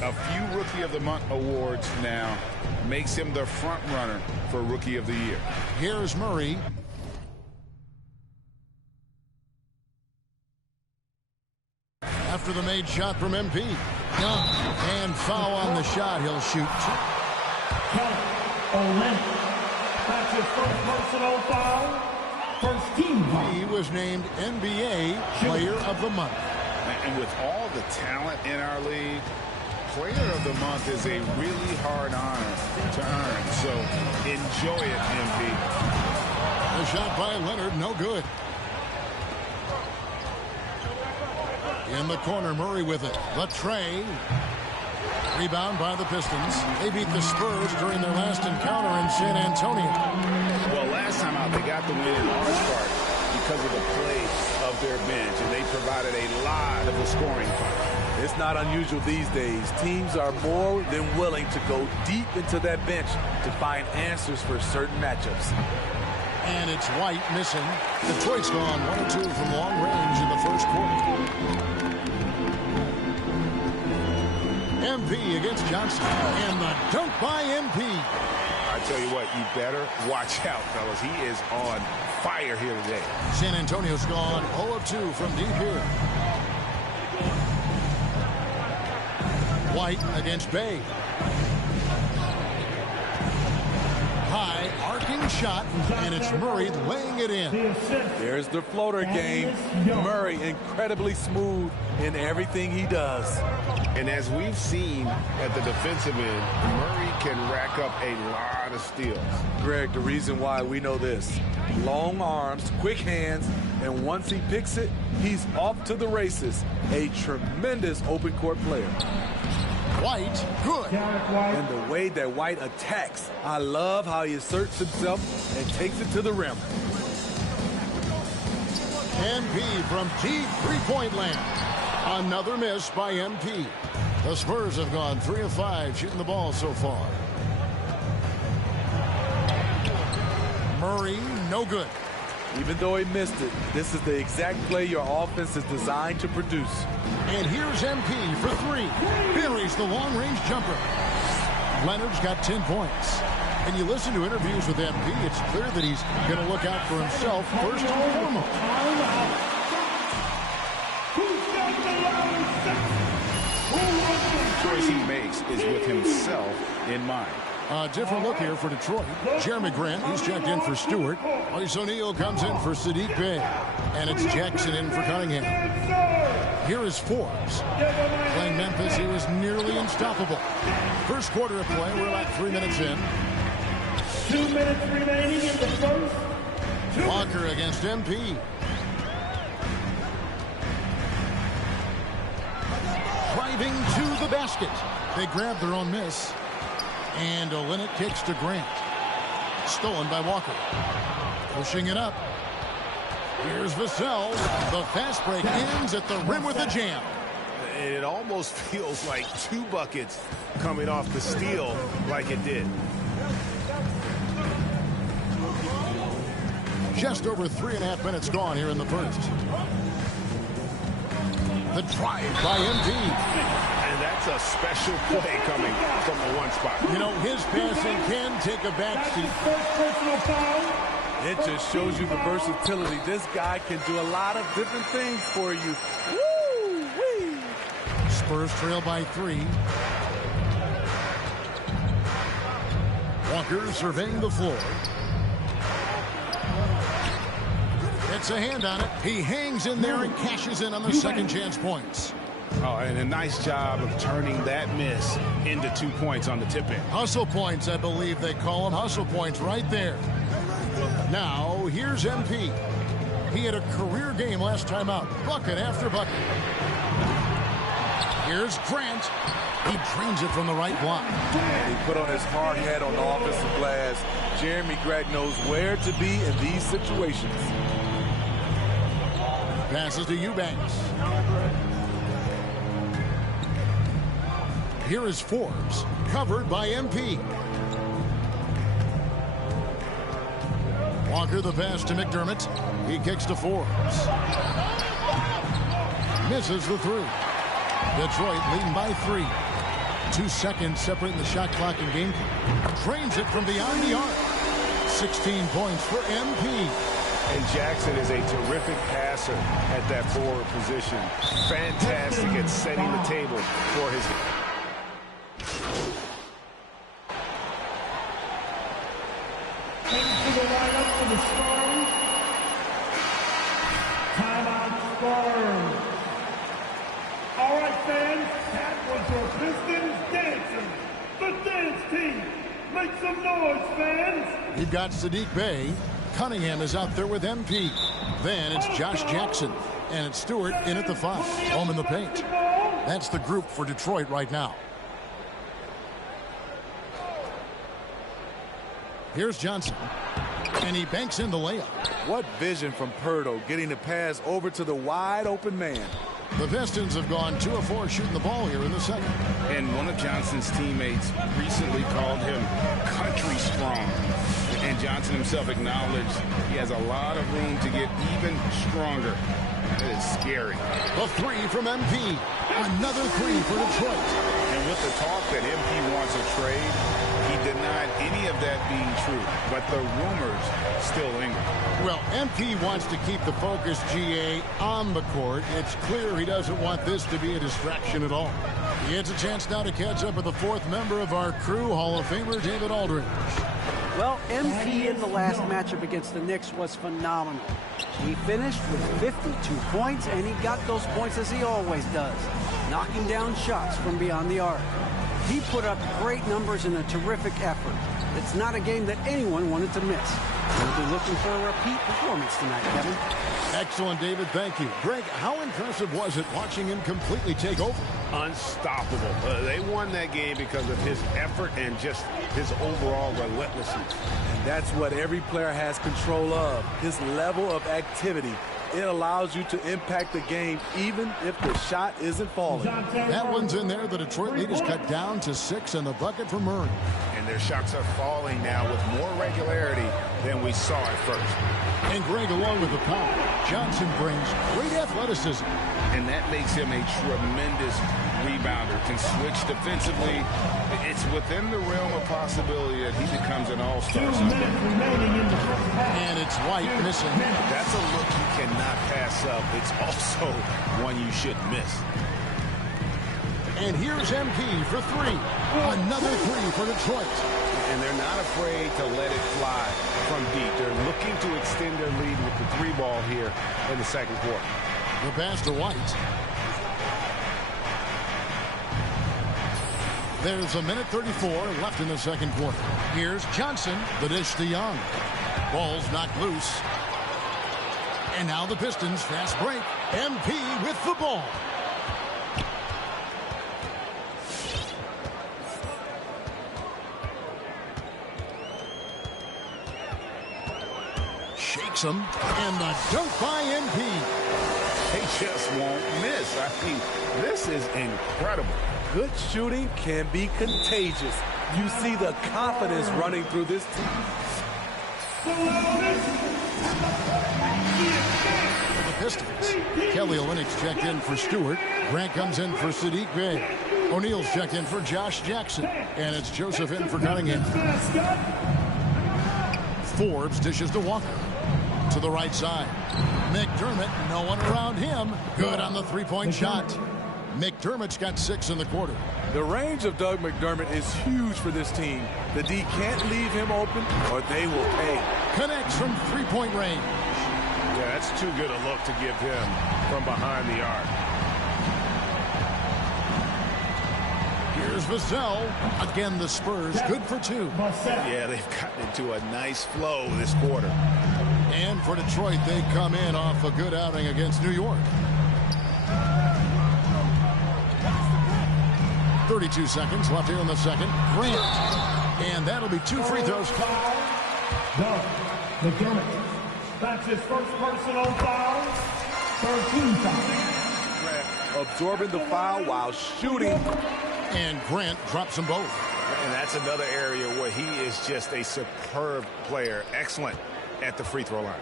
A few Rookie of the Month awards now makes him the front runner for Rookie of the Year. Here's Murray. After the made shot from MP. And foul on the shot. He'll shoot. That's his first personal foul. First team foul. He was named NBA Player of the Month. And with all the talent in our league, Player of the Month is a really hard honor to earn. So enjoy it, MP. A shot by Leonard, no good. In the corner, Murray with it. The tray. Rebound by the Pistons. They beat the Spurs during their last encounter in San Antonio. Well, last time out, they got the win in large part because of the play of their bench, and they provided a lot of the scoring power. It's not unusual these days. Teams are more than willing to go deep into that bench to find answers for certain matchups. And it's White missing. Detroit's gone 1 or 2 from long range in the first quarter. MP against Johnson. And the dunk by MP. I tell you what, you better watch out, fellas. He is on fire here today. San Antonio's gone 0 of 2 from deep here. White against Bay. High arcing shot, and it's Murray laying it in. There's the floater game. Murray incredibly smooth in everything he does. And as we've seen at the defensive end, Murray can rack up a lot of steals. Greg, the reason why we know this: long arms, quick hands, and once he picks it, he's off to the races. A tremendous open court player. White, good. And the way that White attacks, I love how he asserts himself and takes it to the rim. MP from deep three-point land. Another miss by MP. The Spurs have gone 3 of 5 shooting the ball so far. Murray, no good. Even though he missed it, this is the exact play your offense is designed to produce. And here's MP for 3. Buries the long-range jumper. Leonard's got 10 points. And you listen to interviews with MP, it's clear that he's going to look out for himself first and foremost. The choice he makes is with himself in mind. A different look here for Detroit. Jeremy Grant, he's checked in for Stewart. Royce O'Neal comes in for Sadiq Bey. And it's Jackson in for Cunningham. Here is Forbes. Playing Memphis, he was nearly unstoppable. First quarter of play, we're about 3 minutes in. 2 minutes remaining in the first. Walker against MP. Driving to the basket. They grab their own miss. And Olynyk kicks to Grant. Stolen by Walker. Pushing it up. Here's Vassell. The fast break ends at the rim with a jam. And it almost feels like 2 buckets coming off the steal like it did. Just over 3.5 minutes gone here in the first. The drive by MP. And that's a special play coming from the one spot. You know, his passing can take a backseat. It just shows you the versatility. This guy can do a lot of different things for you. Woo-wee. Spurs trail by 3. Walker surveying the floor. Gets a hand on it. He hangs in there and cashes in on the second chance points. Oh, and a nice job of turning that miss into 2 points on the tip end. Hustle points, I believe they call them. Hustle points right there. Now, here's MP. He had a career game last time out. Bucket after bucket. Here's Grant. He drains it from the right block. And he put on his hard hat on the offensive glass. Jeremy Grant knows where to be in these situations. Passes to Eubanks. Here is Forbes, covered by MP. Walker the pass to McDermott. He kicks to Forbes. Misses the 3. Detroit leading by 3. 2 seconds separating the shot clock and game clock. Drains it from beyond the arc. 16 points for MP. And Jackson is a terrific passer at that forward position. Fantastic at setting the table for his... Into the lineup for the Spurs. Timeout Spurs. All right, fans, that was your Pistons dancing. The dance team. Make some noise, fans. You've got Saddiq Bey. Cunningham is out there with MP. Then it's Josh Jackson. And it's Stewart in at the 5. Home in the paint. That's the group for Detroit right now. Here's Johnson. And he banks in the layup. What vision from Pirtle, getting the pass over to the wide open man. The Pistons have gone 2 of 4 shooting the ball here in the second. And one of Johnson's teammates recently called him country strong. And Johnson himself acknowledged he has a lot of room to get even stronger. That is scary. A 3 from MP. Another 3 for Detroit. And with the talk that MP wants a trade, he denied any of that being true. But the rumors still linger. Well, MP wants to keep the focus, GA, on the court. It's clear he doesn't want this to be a distraction at all. He gets a chance now to catch up with the 4th member of our crew, Hall of Famer David Aldridge. Well, MP in the last matchup against the Knicks was phenomenal. He finished with 52 points, and he got those points as he always does, knocking down shots from beyond the arc. He put up great numbers in a terrific effort. It's not a game that anyone wanted to miss. We'll be looking for a repeat performance tonight, Kevin. Excellent, David. Thank you. Greg, how impressive was it watching him completely take over? Unstoppable. They won that game because of his effort and just his overall relentlessness. And that's what every player has control of, his level of activity. It allows you to impact the game even if the shot isn't falling. That one's in there. The Detroit lead is cut down to 6 and the bucket for Murray. And their shots are falling now with more regularity than we saw at first. And Greg, along with the power, Johnson brings great athleticism. And that makes him a tremendous rebounder. Can switch defensively. It's within the realm of possibility that he becomes an all-star. And it's White missing. That's a look you cannot pass up. It's also one you should miss. And here's MP for 3. Another 3 for Detroit. And they're not afraid to let it fly from deep. They're looking to extend their lead with the 3 ball here in the second quarter. The pass to White. There's a minute 34 left in the second quarter. Here's Johnson. The dish to Young. Ball's knocked loose. And now the Pistons fast break. MP with the ball. Shakes him. And the dunk by MP. They just won't miss. I mean, this is incredible. Good shooting can be contagious. You see the confidence running through this team. The Pistons. Kelly Olynyk's checked in for Stewart. Grant comes in for Saddiq Bey. O'Neal's checked in for Josh Jackson. And it's Joseph in for Cunningham. Forbes dishes to Walker. To the right side. McDermott, no one around him. Good on the three-point shot. McDermott's got 6 in the quarter. The range of Doug McDermott is huge for this team. The D can't leave him open or they will pay. Connects from three-point range. Yeah, that's too good a look to give him from behind the arc. Here's Vassell. Again, the Spurs good for 2. Yeah, they've gotten into a nice flow this quarter. And for Detroit, they come in off a good outing against New York. 32 seconds left here in the second. Grant. And that'll be 2 free throws. Doug McDermott. That's his first personal foul. 13 foul. Absorbing the foul while shooting. And Grant drops them both. And that's another area where he is just a superb player. Excellent at the free throw line.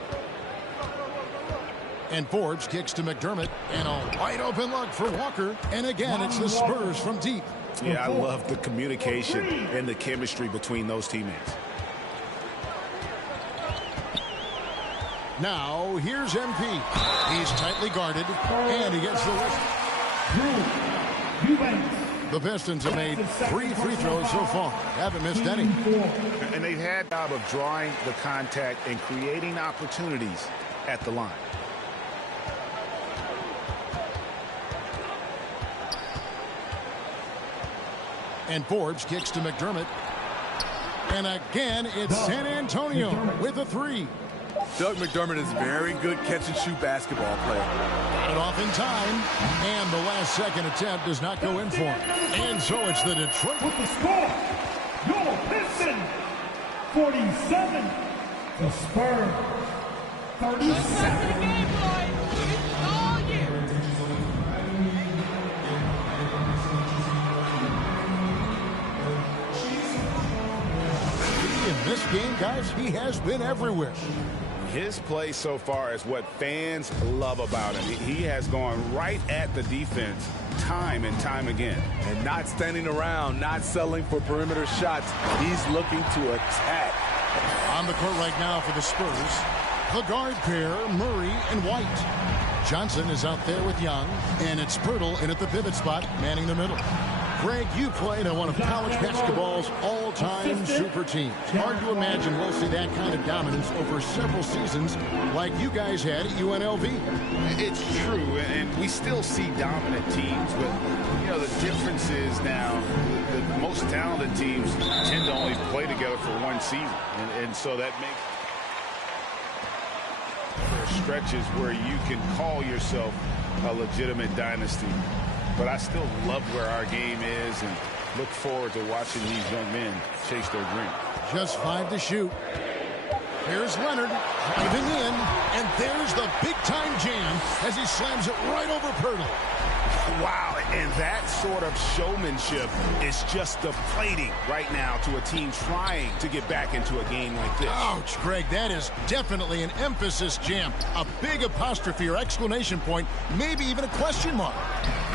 And Forbes kicks to McDermott. And a wide open look for Walker. And again, it's the Spurs from deep. Yeah, I love the communication and the chemistry between those teammates. Now, here's MP. He's tightly guarded, and he gets the wrist. The Pistons have made 3 free throws so far. Haven't missed any. And they've had the job of drawing the contact and creating opportunities at the line. And Forbes kicks to McDermott. And again, it's San Antonio with a 3. Doug McDermott is a very good catch-and-shoot basketball player. Got it off in time, and the last second attempt does not go in for him. And so it's the Detroit. With the score, your Pistons, 47. The Spurs, 37. In this game, guys, he has been everywhere. His play so far is what fans love about him. He has gone right at the defense time and time again. And not standing around, not settling for perimeter shots. He's looking to attack. On the court right now for the Spurs, the guard pair, Murray and White. Johnson is out there with Young, and it's Pirtle in at the pivot spot, manning the middle. Greg, you played on one of college basketball's all-time super teams. Hard to imagine we'll see that kind of dominance over several seasons like you guys had at UNLV. It's true, and we still see dominant teams, but, you know, the difference is now the most talented teams tend to only play together for one season, and so that makes there are stretches where you can call yourself a legitimate dynasty. But I still love where our game is and look forward to watching these young men chase their dream. Just 5 to shoot. Here's Leonard driving in, and there's the big-time jam as he slams it right over Pirtle. Wow, and that sort of showmanship is just deflating right now to a team trying to get back into a game like this. Ouch, Greg, that is definitely an emphasis jam. A big apostrophe or exclamation point, maybe even a question mark.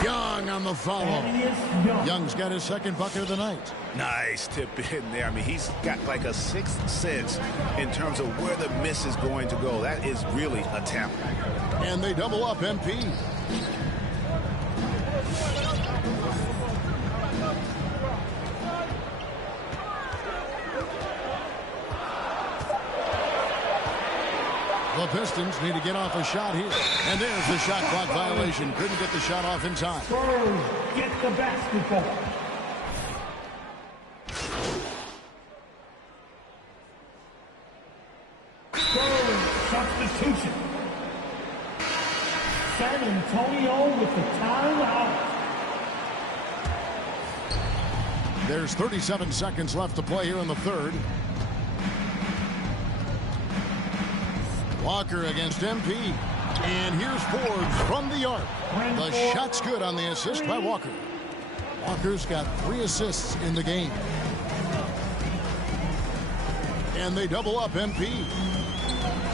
Young on the follow. Young's got his second bucket of the night. Nice tip in there. I mean, he's got like a sixth sense in terms of where the miss is going to go. That is really a talent. And they double up MP. The Pistons need to get off a shot here. And there's the shot clock violation. Couldn't get the shot off in time. Spurs get the basketball. Spurs substitution. San Antonio with the timeout. There's 37 seconds left to play here in the third. Walker against MP. And here's Forbes from the arc. The shot's good on the assist by Walker. Walker's got 3 assists in the game. And they double up MP.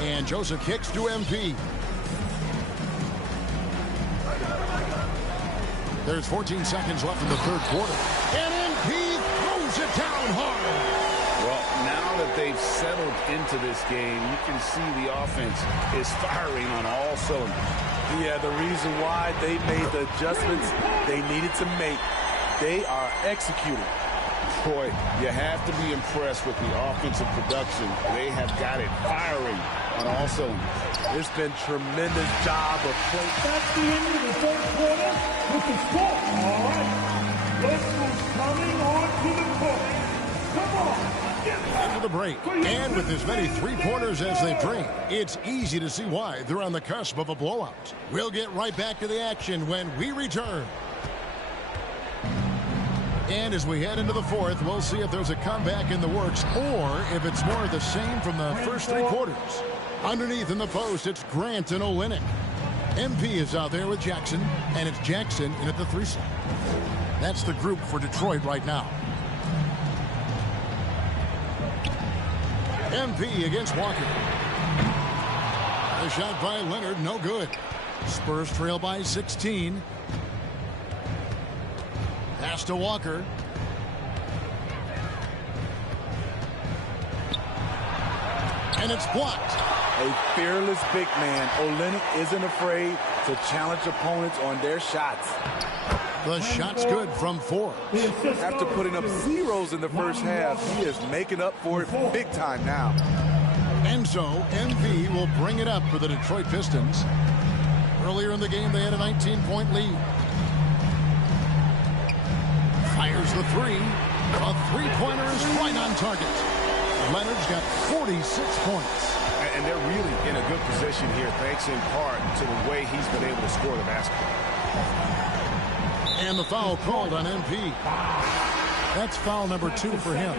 And Joseph kicks to MP. There's 14 seconds left in the third quarter. And MP throws it down hard. Well, now that they've settled into this game, you can see the offense is firing on all cylinders. Yeah, the reason why they made the adjustments they needed to make, they are executing. Boy, you have to be impressed with the offensive production. They have got it firing on all cylinders. It's been tremendous job of play. That's the end of the third quarter with the score. All right. Look who's coming on to the court. Come on. Into the break. And with as many three-pointers as they drain, it's easy to see why they're on the cusp of a blowout. We'll get right back to the action when we return. And as we head into the fourth, we'll see if there's a comeback in the works or if it's more of the same from the first 3 quarters. Underneath in the post, it's Grant and Olynyk. MP is out there with Jackson, and it's Jackson in at the 3 slot. That's the group for Detroit right now. MP against Walker. A shot by Leonard, no good. Spurs trail by 16. Pass to Walker. And it's blocked. A fearless big man. Olynyk isn't afraid to challenge opponents on their shots. The shot's good from 4. After putting up zeros in the first half, he is making up for it big time now. And so MP will bring it up for the Detroit Pistons. Earlier in the game, they had a 19-point lead. Fires the 3. A three-pointer is right on target. Leonard's got 46 points. And they're really in a good position here, thanks in part to the way he's been able to score the basketball. And the foul called on MP. That's foul number 2 for him.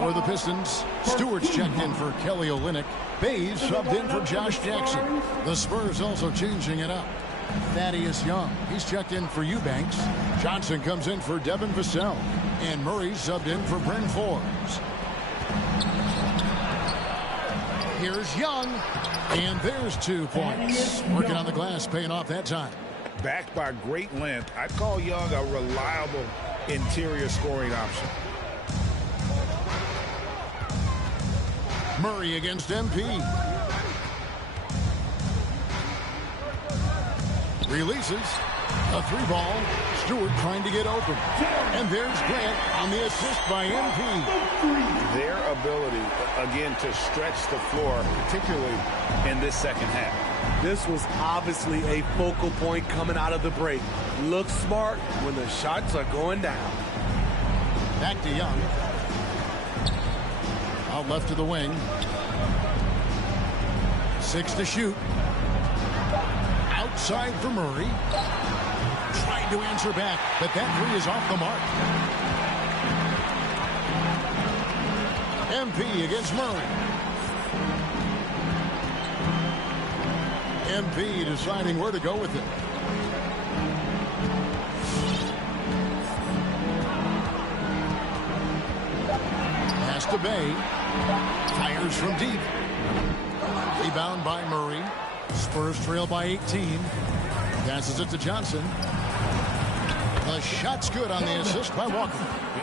For the Pistons, Stewart's checked in for Kelly Olynyk. Bays subbed in for Josh Jackson. The Spurs also changing it up. Thaddeus Young, he's checked in for Eubanks. Johnson comes in for Devin Vassell. And Murray subbed in for Bryn Forbes. Here's Young. And there's 2 points. Working on the glass, paying off that time. Backed by great length, I'd call Young a reliable interior scoring option. Murray against MP. Releases. A 3-ball. Stewart trying to get open. And there's Grant on the assist by MP. Their ability, again, to stretch the floor, particularly in this second half. This was obviously a focal point coming out of the break. Look smart when the shots are going down. Back to Young. Out left to the wing. 6 to shoot. Outside for Murray. Trying to answer back, but that 3 is off the mark. MP against Murray. MP deciding where to go with it. Pass to Bay. Fires from deep. Rebound by Murray. Spurs trail by 18. Passes it to Johnson. The shot's good on the assist by Walker.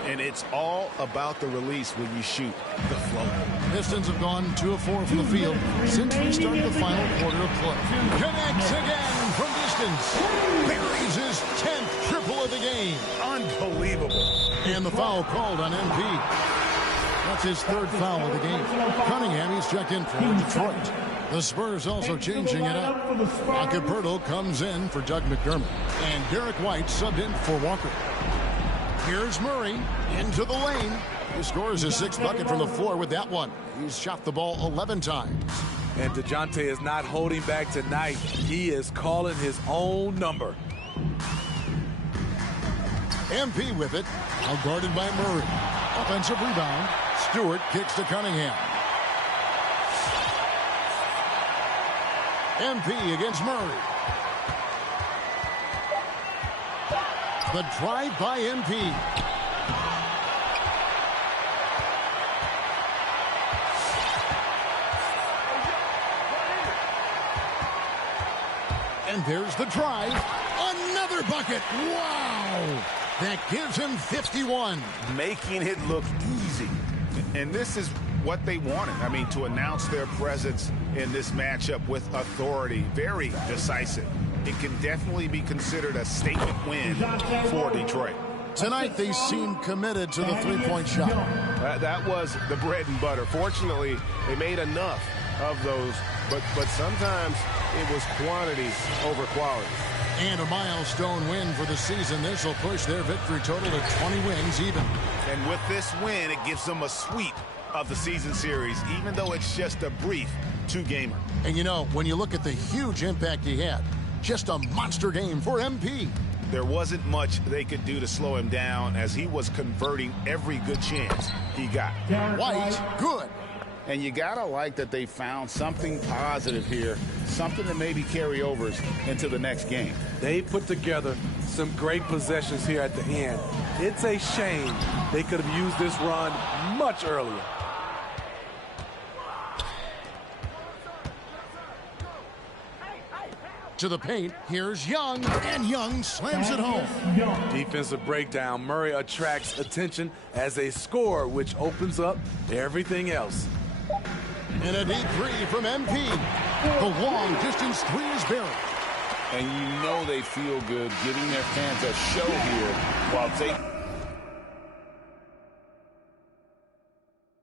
And it's all about the release when you shoot the flow. Pistons have gone 2 of 4 from the field since we started the final quarter of play. Connects again from distance. Buries his 10th triple of the game. Unbelievable. And the foul called on MP. That's his 3rd foul of the game. Cunningham, he's checked in for Detroit. The Spurs also changing it up. Acapurdo comes in for Doug McDermott. And Derek White subbed in for Walker. Here's Murray into the lane. He scores his 6th bucket from the floor with that one. He's shot the ball 11 times. And DeJounte is not holding back tonight. He is calling his own number. MP with it. Now guarded by Murray. Offensive rebound. Stewart kicks to Cunningham. MP against Murray. The drive by MP. And there's the drive. Another bucket. Wow. That gives him 51. Making it look easy. And this is what they wanted. I mean, to announce their presence in this matchup with authority. Very decisive. It can definitely be considered a statement win for Detroit. Tonight, they seem committed to the three-point shot. That was the bread and butter. Fortunately, they made enough of those, but sometimes it was quantity over quality. And a milestone win for the season. This will push their victory total to 20 wins even. And with this win, it gives them a sweep of the season series, even though it's just a brief 2-gamer. And you know, when you look at the huge impact he had, just a monster game for MP. There wasn't much they could do to slow him down as he was converting every good chance he got. White, good. And you gotta like that they found something positive here, something that maybe carry overs into the next game. They put together some great possessions here at the end. It's a shame they could have used this run much earlier. To the paint, here's Young, and Young slams it home. Defensive breakdown. Murray attracts attention as a scorer, which opens up everything else. And a deep three from MP. The long-distance three is buried. And you know they feel good getting their fans a show here while they...